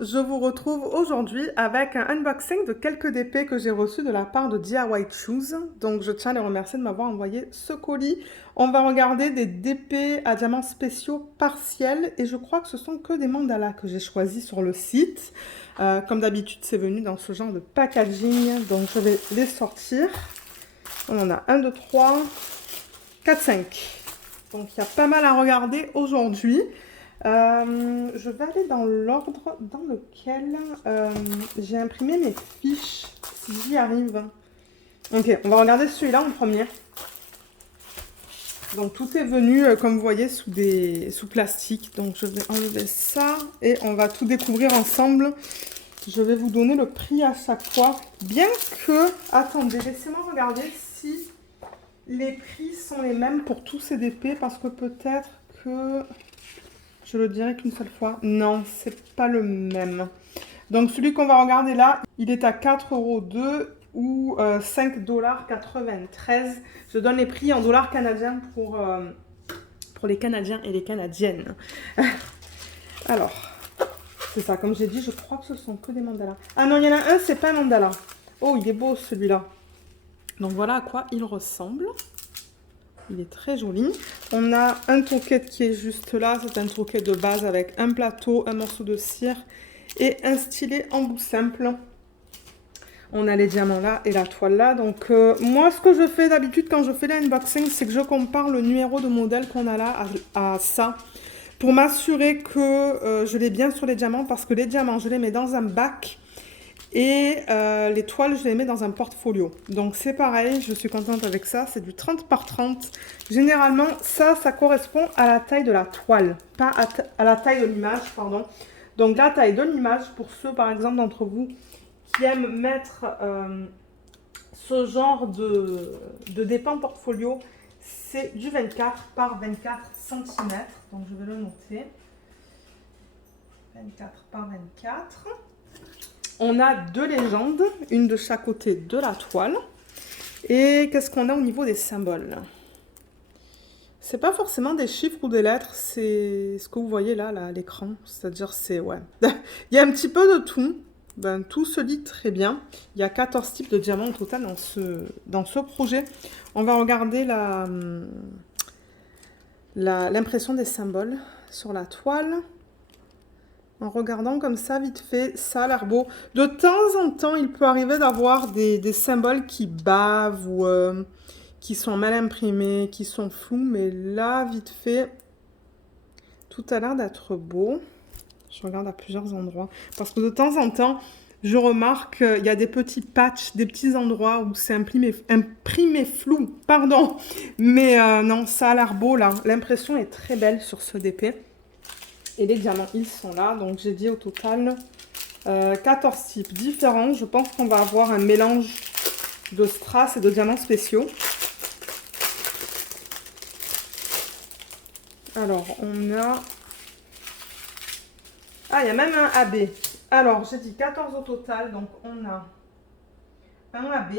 je vous retrouve aujourd'hui avec un unboxing de quelques DP que j'ai reçus de la part de DIY Choose. Donc je tiens à les remercier de m'avoir envoyé ce colis. On va regarder des DP à diamants spéciaux partiels et je crois que ce sont que des mandalas que j'ai choisis sur le site. Comme d'habitude, c'est venu dans ce genre de packaging, donc je vais les sortir. On en a 1, 2, 3, 4, 5. Donc il y a pas mal à regarder aujourd'hui. Je vais aller dans l'ordre dans lequel j'ai imprimé mes fiches, si j'y arrive. Ok, on va regarder celui-là en premier. Donc tout est venu, comme vous voyez, sous plastique. Donc je vais enlever ça et on va tout découvrir ensemble. Je vais vous donner le prix à chaque fois. Bien que, attendez, laissez-moi regarder si les prix sont les mêmes pour tous ces DP, parce que peut-être que je le dirai qu'une seule fois. Non, c'est pas le même. Donc celui qu'on va regarder là, il est à 4,02 € ou 5,93 $. Je donne les prix en dollars canadiens pour les Canadiens et les Canadiennes. Alors, c'est ça, comme j'ai dit, je crois que ce sont que des mandalas. Ah non, il y en a un, c'est pas un mandala. Oh, il est beau celui-là. Donc voilà à quoi il ressemble. Il est très joli. On a un toquet qui est juste là. C'est un toquet de base avec un plateau, un morceau de cire et un stylet en bout simple. On a les diamants là et la toile là. Donc moi, ce que je fais d'habitude quand je fais l'unboxing, c'est que je compare le numéro de modèle qu'on a là à ça, pour m'assurer que je l'ai bien sur les diamants, parce que les diamants, je les mets dans un bac et les toiles, je les mets dans un portfolio. Donc c'est pareil, je suis contente avec ça. C'est du 30 par 30. Généralement, ça correspond à la taille de la toile, pas à la taille de l'image, pardon. Donc la taille de l'image, pour ceux par exemple d'entre vous qui aiment mettre ce genre de dépend portfolio, c'est du 24 par 24 cm. Donc je vais le noter. 24 par 24. On a deux légendes, une de chaque côté de la toile. Et qu'est-ce qu'on a au niveau des symboles? C'est pas forcément des chiffres ou des lettres, c'est ce que vous voyez là à l'écran. C'est-à-dire, c'est, ouais. Il y a un petit peu de tout. Ben, tout se lit très bien. Il y a 14 types de diamants au total dans ce projet. On va regarder l'impression des symboles sur la toile. En regardant comme ça, vite fait, ça a l'air beau. De temps en temps, il peut arriver d'avoir des symboles qui bavent ou qui sont mal imprimés, qui sont flous. Mais là, vite fait, tout a l'air d'être beau. Je regarde à plusieurs endroits. Parce que de temps en temps, je remarque qu'il y a des petits patchs, des petits endroits où c'est imprimé flou. Pardon. Mais non, ça a l'air beau là. L'impression est très belle sur ce DP. Et les diamants, ils sont là. Donc j'ai dit au total 14 types différents. Je pense qu'on va avoir un mélange de strass et de diamants spéciaux. Alors, on a... Ah, il y a même un AB. Alors, j'ai dit 14 au total. Donc, on a un AB.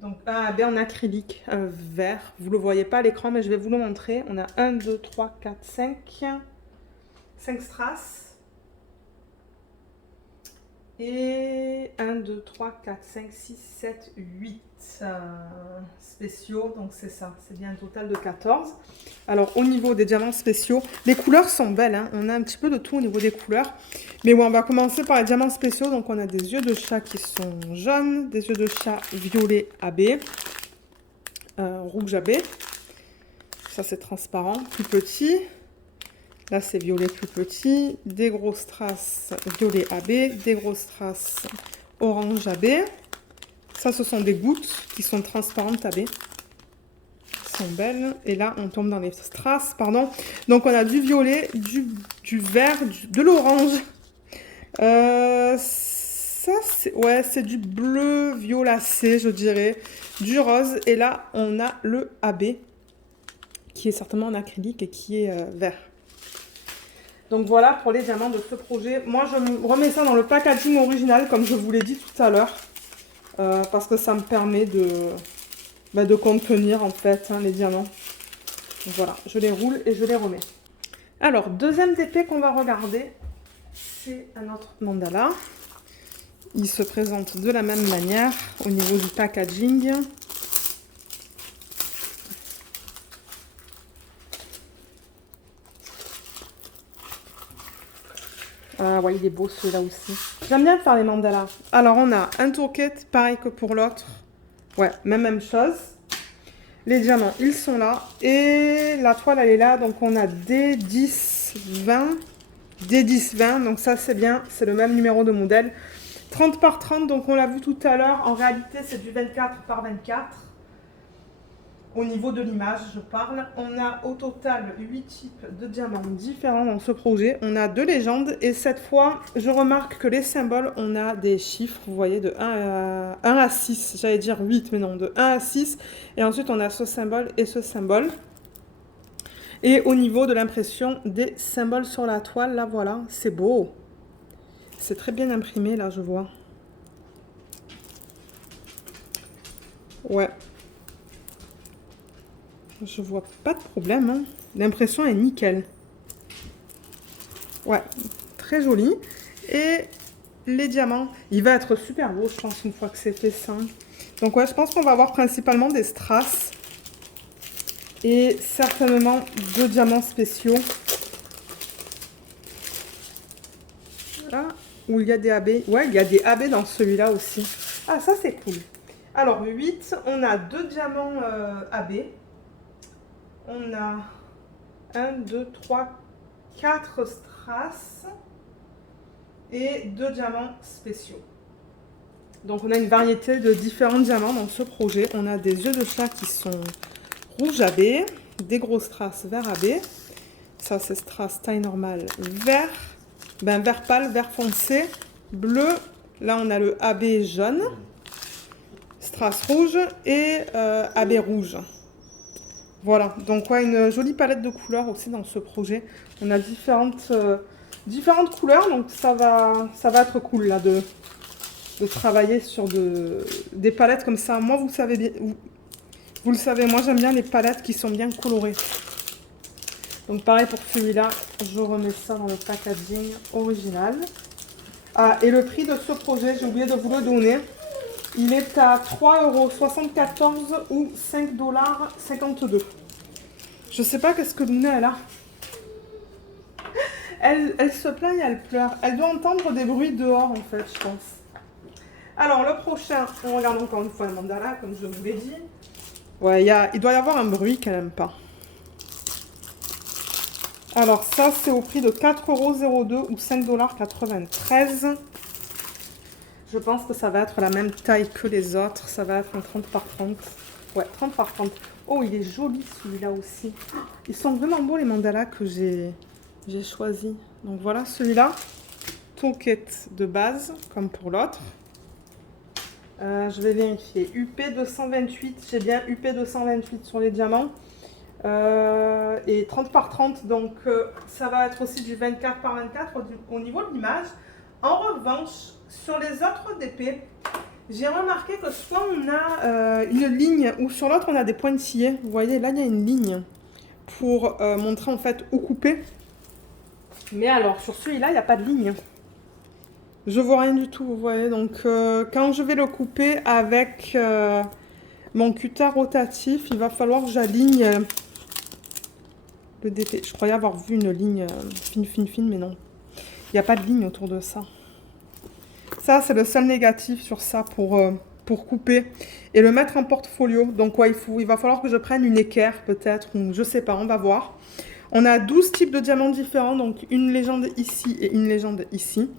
Donc, un AB en acrylique vert. Vous ne le voyez pas à l'écran, mais je vais vous le montrer. On a 1, 2, 3, 4, 5... 5 strass. Et 1, 2, 3, 4, 5, 6, 7, 8 spéciaux. Donc c'est ça, c'est bien un total de 14. Alors au niveau des diamants spéciaux, les couleurs sont belles, hein. On a un petit peu de tout au niveau des couleurs. Mais ouais, on va commencer par les diamants spéciaux. Donc on a des yeux de chat qui sont jaunes, des yeux de chat violet AB, rouge AB. Ça c'est transparent, plus petit. Là, c'est violet plus petit, des gros strass violet AB, des gros strass orange AB. Ça, ce sont des gouttes qui sont transparentes AB. Elles sont belles. Et là, on tombe dans les strass, pardon. Donc, on a du violet, du vert, de l'orange. Ça, c'est du bleu violacé, je dirais. Du rose. Et là, on a le AB, qui est certainement en acrylique et qui est vert. Donc voilà pour les diamants de ce projet. Moi, je remets ça dans le packaging original, comme je vous l'ai dit tout à l'heure. Parce que ça me permet de contenir, en fait, les diamants. Donc voilà, je les roule et je les remets. Alors, deuxième DP qu'on va regarder. c'est un autre mandala. Il se présente de la même manière au niveau du packaging. Ah ouais, il est beau celui-là aussi. J'aime bien faire les mandalas. Alors on a un toolkit, pareil que pour l'autre. Ouais, même chose. Les diamants, ils sont là. Et la toile, elle est là. Donc on a D10, 20. D10, 20. Donc ça, c'est bien. C'est le même numéro de modèle. 30 par 30. Donc on l'a vu tout à l'heure. En réalité, c'est du 24 par 24. Au niveau de l'image, je parle. On a au total 8 types de diamants différents dans ce projet. On a 2 légendes. Et cette fois, je remarque que les symboles, on a des chiffres, vous voyez, de 1 à 6. J'allais dire 8, mais non, de 1 à 6. Et ensuite, on a ce symbole et ce symbole. Et au niveau de l'impression des symboles sur la toile, là, voilà, c'est beau. C'est très bien imprimé, là, je vois. Ouais. Je vois pas de problème, hein. L'impression est nickel. Ouais, très joli. Et les diamants, il va être super beau, je pense, une fois que c'est fait ça. Donc ouais, je pense qu'on va avoir principalement des strass. Et certainement 2 diamants spéciaux. Là, où il y a des AB. Ouais, il y a des AB dans celui-là aussi. Ah, ça c'est cool. Alors, 8, on a 2 diamants AB. On a 1, 2, 3, 4 strass et 2 diamants spéciaux. Donc on a une variété de différents diamants dans ce projet. On a des yeux de chat qui sont rouge AB, des gros strass vert AB. Ça c'est strass taille normale vert, vert pâle, vert foncé, bleu. Là on a le AB jaune, strass rouge et AB rouge. Voilà, donc ouais, une jolie palette de couleurs aussi dans ce projet. On a différentes couleurs, donc ça va être cool là de travailler sur des palettes comme ça. Moi, vous savez bien, vous le savez, moi j'aime bien les palettes qui sont bien colorées. Donc pareil pour celui-là, je remets ça dans le packaging original. Ah, et le prix de ce projet, j'ai oublié de vous le donner. Il est à 3,74 € ou 5,52 $. Je sais pas qu'est-ce que Luna elle a. Elle se plaint et elle pleure. Elle doit entendre des bruits dehors en fait, je pense. Alors le prochain, on regarde encore une fois le mandala comme je vous l'ai dit. Ouais, il doit y avoir un bruit qu'elle n'aime pas. Alors ça c'est au prix de 4,02 € ou 5,93 $. Je pense que ça va être la même taille que les autres. Ça va être un 30 par 30. Ouais, 30 par 30. Oh, il est joli celui-là aussi. Ils sont vraiment beaux les mandalas que j'ai choisis. Donc voilà celui-là. Toolkit de base, comme pour l'autre. Je vais vérifier. UP 228. J'ai bien UP 228 sur les diamants. Et 30 par 30. Donc ça va être aussi du 24 par 24 au niveau de l'image. En revanche, sur les autres DP, j'ai remarqué que soit on a une ligne ou sur l'autre on a des pointillés. Vous voyez, là il y a une ligne pour montrer en fait où couper. Mais alors sur celui-là, il n'y a pas de ligne. Je vois rien du tout, vous voyez. Donc quand je vais le couper avec mon cutter rotatif, il va falloir que j'aligne le DP. Je croyais avoir vu une ligne fine, mais non. Il n'y a pas de ligne autour de ça. Ça, c'est le seul négatif sur ça pour couper et le mettre en portfolio. Donc, ouais, il va falloir que je prenne une équerre peut-être, ou je sais pas, on va voir. On a 12 types de diamants différents, donc une légende ici et une légende ici.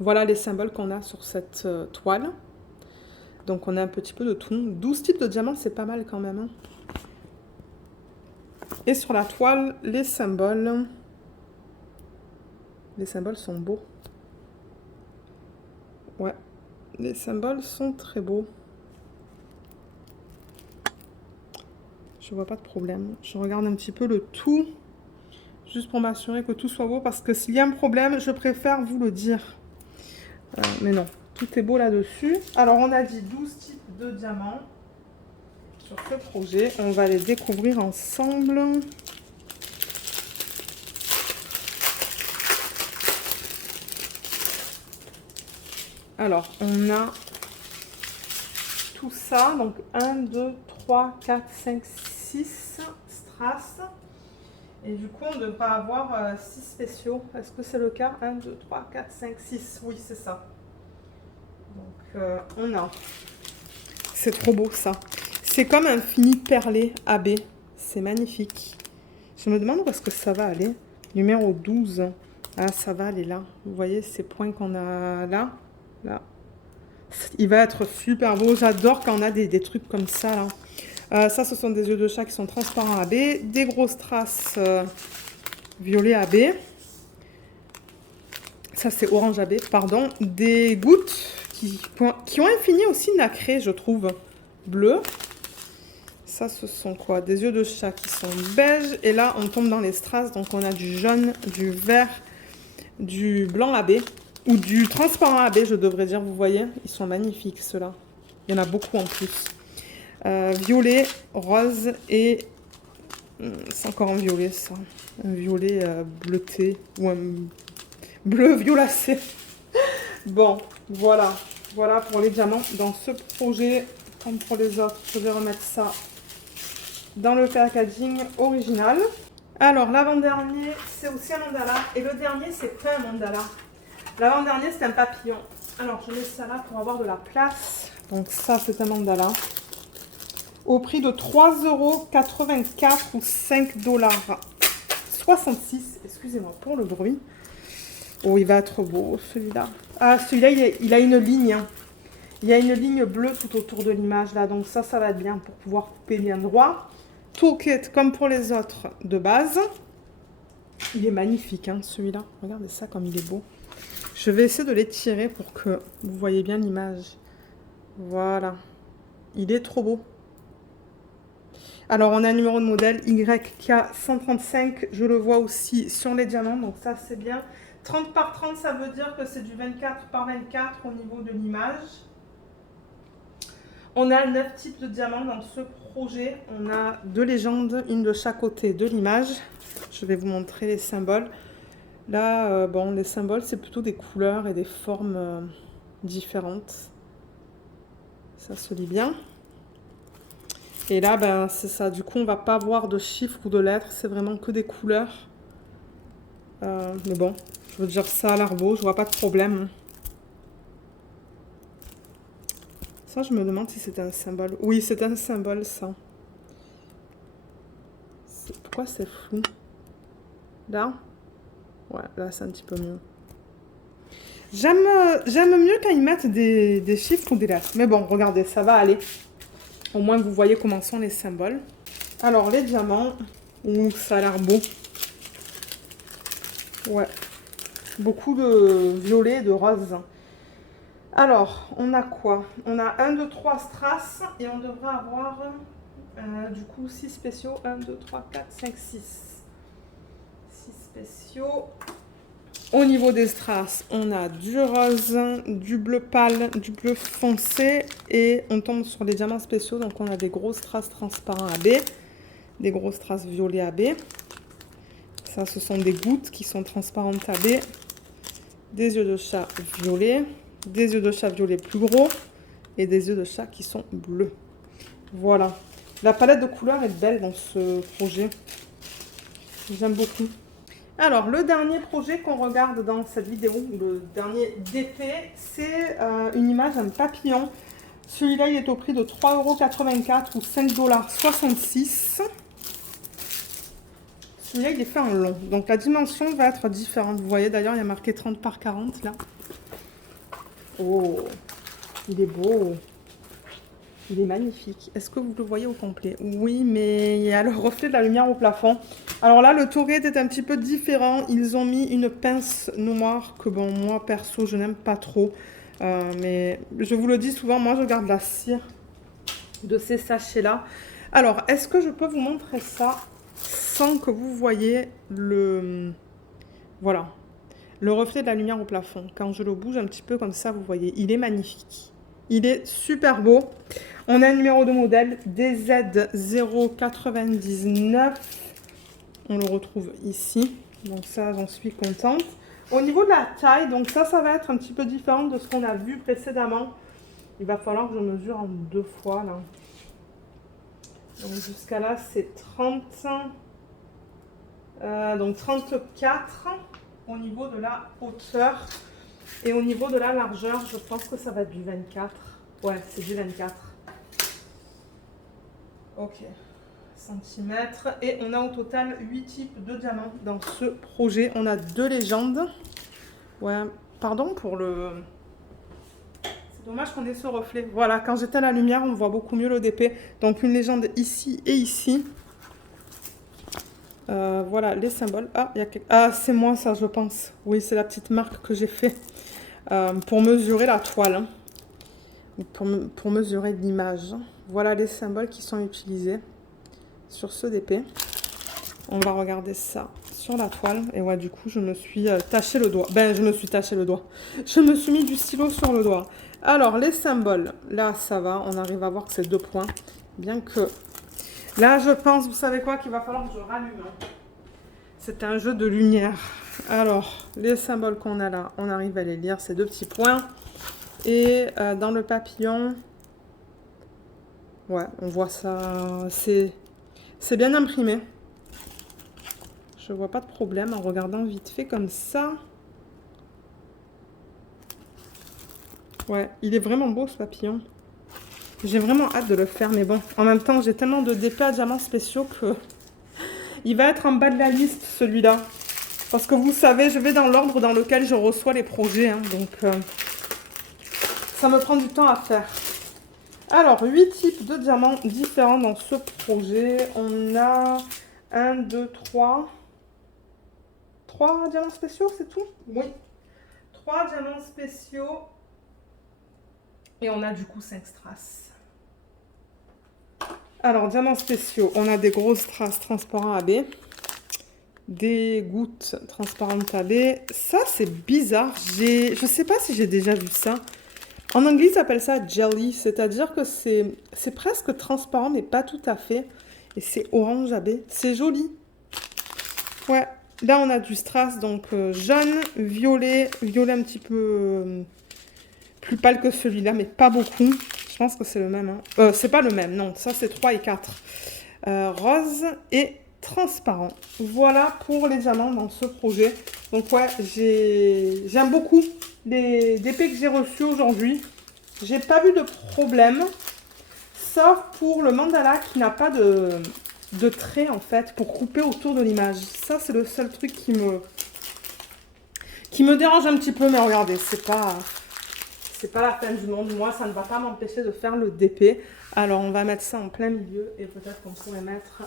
Voilà les symboles qu'on a sur cette toile. Donc, on a un petit peu de tout. 12 types de diamants, c'est pas mal quand même. Hein. Et sur la toile, les symboles. Les symboles sont beaux. Ouais, les symboles sont très beaux. Je vois pas de problème. Je regarde un petit peu le tout, juste pour m'assurer que tout soit beau, parce que s'il y a un problème, je préfère vous le dire. Mais non, tout est beau là-dessus. Alors, on a dit 12 types de diamants sur ce projet. On va les découvrir ensemble. Alors, on a tout ça. Donc, 1, 2, 3, 4, 5, 6 strass. Et du coup, on devrait avoir 6 spéciaux. Est-ce que c'est le cas? 1, 2, 3, 4, 5, 6. Oui, c'est ça. Donc, on a. C'est trop beau, ça. C'est comme un fini perlé AB. C'est magnifique. Je me demande où est-ce que ça va aller. Numéro 12. Ah, ça va aller là. Vous voyez ces points qu'on a là. Là. Il va être super beau. J'adore quand on a des trucs comme ça, là. Ça, ce sont des yeux de chat qui sont transparents AB. Des grosses strass violet AB. Ça, c'est orange AB, pardon. Des gouttes qui ont un fini aussi nacré, je trouve. Bleu. Ça, ce sont quoi? Des yeux de chat qui sont beige. Et là, on tombe dans les strass. Donc, on a du jaune, du vert, du blanc AB. Ou du transparent AB, je devrais dire. Vous voyez, ils sont magnifiques, ceux-là. Il y en a beaucoup en plus. Violet, rose et... C'est encore un violet, ça. Un violet bleuté. Ou un bleu violacé. Bon, voilà. Voilà pour les diamants dans ce projet. Comme pour les autres, je vais remettre ça dans le packaging original. Alors, l'avant-dernier, c'est aussi un mandala. Et le dernier, c'est pas un mandala. L'avant-dernier, c'est un papillon. Alors, je mets ça là pour avoir de la place. Donc ça, c'est un mandala. Au prix de 3,84 € ou 5,66 $. Excusez-moi pour le bruit. Oh, il va être beau, celui-là. Ah, celui-là, il a une ligne. Hein. Il y a une ligne bleue tout autour de l'image, là. Donc ça va être bien pour pouvoir couper bien droit. Toolkit, comme pour les autres, de base. Il est magnifique, hein, celui-là. Regardez ça, comme il est beau. Je vais essayer de l'étirer pour que vous voyez bien l'image. Voilà. Il est trop beau. Alors, on a un numéro de modèle YK135. Je le vois aussi sur les diamants, donc ça, c'est bien. 30 par 30, ça veut dire que c'est du 24 par 24 au niveau de l'image. On a 9 types de diamants dans ce projet. On a 2 légendes, une de chaque côté de l'image. Je vais vous montrer les symboles. Là, bon, les symboles, c'est plutôt des couleurs et des formes différentes. Ça se lit bien. Et là, ben, c'est ça. Du coup, on va pas avoir de chiffres ou de lettres. C'est vraiment que des couleurs. Mais bon, je veux dire, ça a l'air beau. Je vois pas de problème. Ça, je me demande si c'est un symbole. Oui, c'est un symbole, ça. Pourquoi c'est flou? Là? Ouais, là, c'est un petit peu mieux. J'aime mieux quand ils mettent des chiffres ou des lettres. Mais bon, regardez, ça va aller. Au moins, vous voyez comment sont les symboles. Alors, les diamants. Ouh, ça a l'air beau. Ouais. Beaucoup de violet et de rose. Alors, on a quoi? On a 1, 2, 3 strass. Et on devrait avoir, du coup, 6 spéciaux. 1, 2, 3, 4, 5, 6. 6 spéciaux. Au niveau des strass, on a du rose, du bleu pâle, du bleu foncé et on tombe sur les diamants spéciaux. Donc on a des gros strass transparents AB, des gros strass violets AB. Ça, ce sont des gouttes qui sont transparentes AB, des yeux de chat violets, des yeux de chat violets plus gros et des yeux de chat qui sont bleus. Voilà. La palette de couleurs est belle dans ce projet. J'aime beaucoup. Alors, le dernier projet qu'on regarde dans cette vidéo, le dernier DP, c'est une image d'un papillon. Celui-là, il est au prix de 3,84 € ou 5,66 $. Celui-là, il est fait en long. Donc, la dimension va être différente. Vous voyez, d'ailleurs, il y a marqué 30 par 40, là. Oh, il est beau. Il est magnifique. Est-ce que vous le voyez au complet? Oui, mais il y a le reflet de la lumière au plafond. Alors là, le tourette est un petit peu différent. Ils ont mis une pince noire que, bon, moi, perso, je n'aime pas trop. Mais je vous le dis souvent, moi, je garde la cire de ces sachets-là. Alors, est-ce que je peux vous montrer ça sans que vous voyez le... Voilà. Le reflet de la lumière au plafond. Quand je le bouge un petit peu comme ça, vous voyez, il est magnifique. Il est super beau. On a un numéro de modèle DZ099. On le retrouve ici. Donc ça, j'en suis contente. Au niveau de la taille, donc ça va être un petit peu différent de ce qu'on a vu précédemment. Il va falloir que je mesure en 2 fois là. Donc jusqu'à là, c'est 30, donc 34 au niveau de la hauteur. Et au niveau de la largeur, je pense que ça va être du 24. Ouais, c'est du 24. Ok. Centimètres. Et on a au total 8 types de diamants dans ce projet. On a 2 légendes. Ouais, pardon pour le... C'est dommage qu'on ait ce reflet. Voilà, quand j'étais à la lumière, on voit beaucoup mieux le DP. Donc une légende ici et ici. Voilà les symboles. Ah, ah c'est moi ça, je pense. Oui, c'est la petite marque que j'ai fait pour mesurer la toile. Hein. Pour mesurer l'image. Voilà les symboles qui sont utilisés sur ce DP. On va regarder ça sur la toile. Et ouais, du coup, je me suis taché le doigt. Ben, je me suis taché le doigt. Je me suis mis du stylo sur le doigt. Alors, les symboles. Là, ça va. On arrive à voir que c'est 2 points. Bien que... Là, je pense, vous savez quoi, qu'il va falloir que je rallume. C'est un jeu de lumière. Alors, les symboles qu'on a là, on arrive à les lire. C'est 2 petits points. Et dans le papillon... Ouais, on voit ça. C'est bien imprimé. Je vois pas de problème en regardant vite fait comme ça. Ouais, il est vraiment beau ce papillon. J'ai vraiment hâte de le faire, mais bon, en même temps, j'ai tellement de DP à diamants spéciaux que il va être en bas de la liste celui-là. Parce que vous savez, je vais dans l'ordre dans lequel je reçois les projets, hein, donc ça me prend du temps à faire. Alors, 8 types de diamants différents dans ce projet. On a 1, 2, 3... 3 diamants spéciaux, c'est tout? Oui. 3 diamants spéciaux. Et on a du coup 5 strass. Alors, diamants spéciaux, on a des grosses strass transparents AB. Des gouttes transparentes AB. Ça, c'est bizarre. Je ne sais pas si j'ai déjà vu ça. En anglais, ils appellent ça jelly. C'est-à-dire que c'est presque transparent, mais pas tout à fait. Et c'est orange AB. C'est joli. Ouais. Là, on a du strass, donc jaune, violet un petit peu plus pâle que celui-là, mais pas beaucoup. Je pense que c'est le même. Hein. C'est pas le même, non. Ça, c'est 3 et 4. Rose et transparent. Voilà pour les diamants dans ce projet. Donc, ouais, j'aime beaucoup les DP que j'ai reçus aujourd'hui. J'ai pas vu de problème, sauf pour le mandala qui n'a pas de trait en fait pour couper autour de l'image. Ça c'est le seul truc qui me dérange un petit peu, mais regardez, c'est pas la fin du monde. Moi, ça ne va pas m'empêcher de faire le DP. Alors, on va mettre ça en plein milieu et peut-être qu'on pourrait mettre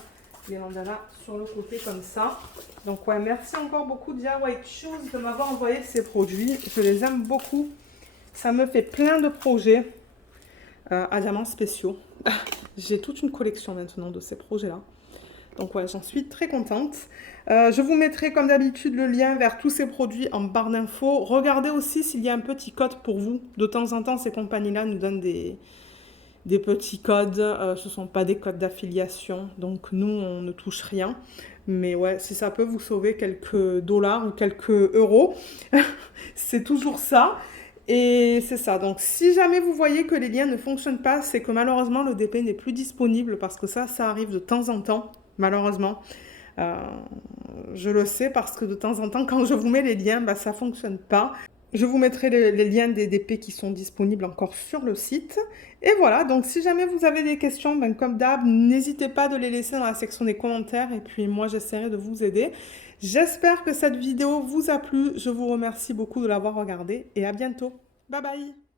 les mandalas sur le côté comme ça. Donc, ouais, merci encore beaucoup DIY Choose de m'avoir envoyé ces produits. Je les aime beaucoup. Ça me fait plein de projets à diamants spéciaux. J'ai toute une collection maintenant de ces projets-là. Donc ouais, j'en suis très contente. Je vous mettrai comme d'habitude le lien vers tous ces produits en barre d'infos. Regardez aussi s'il y a un petit code pour vous. De temps en temps, ces compagnies-là nous donnent des petits codes. Ce ne sont pas des codes d'affiliation. Donc nous, on ne touche rien. Mais ouais, si ça peut vous sauver quelques dollars ou quelques euros, c'est toujours ça. Et c'est ça. Donc, si jamais vous voyez que les liens ne fonctionnent pas, c'est que malheureusement, le DP n'est plus disponible parce que ça arrive de temps en temps, malheureusement. Je le sais parce que de temps en temps, quand je vous mets les liens, bah, ça ne fonctionne pas. Je vous mettrai les liens des DP qui sont disponibles encore sur le site. Et voilà, donc si jamais vous avez des questions, ben, comme d'hab, n'hésitez pas de les laisser dans la section des commentaires et puis moi, j'essaierai de vous aider. J'espère que cette vidéo vous a plu. Je vous remercie beaucoup de l'avoir regardée et à bientôt. Bye bye!